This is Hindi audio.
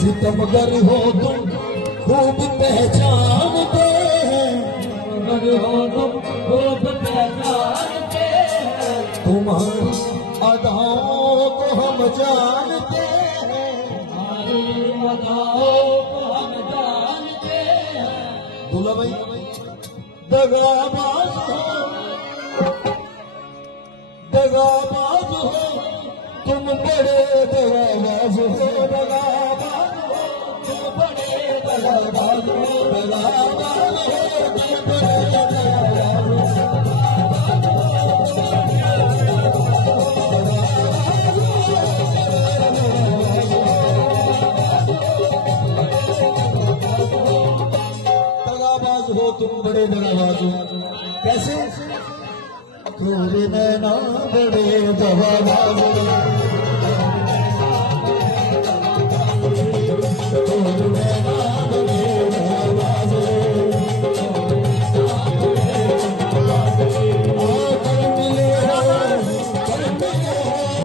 सितमगर हो तुम खूब पहचानते हैं, हो तुम खूब पहचानते हैं, तुम्हारी अदाओं को हम जानते हैं, तुम्हारी अदाओं को हम जानते हैं। दूल्हा भाई दगाबाज हो, दगाबाज हो तुम, बड़े दगाबाज हो, दगाबाज हो तुम, बड़े दगाबाज हो, दगाबाज हो तुम, बड़े दगाबाज हो। दगाबाज हो तुम, बड़े दगाबाज हो। कैसे? तेरे नैना बड़े दगाबाज हो।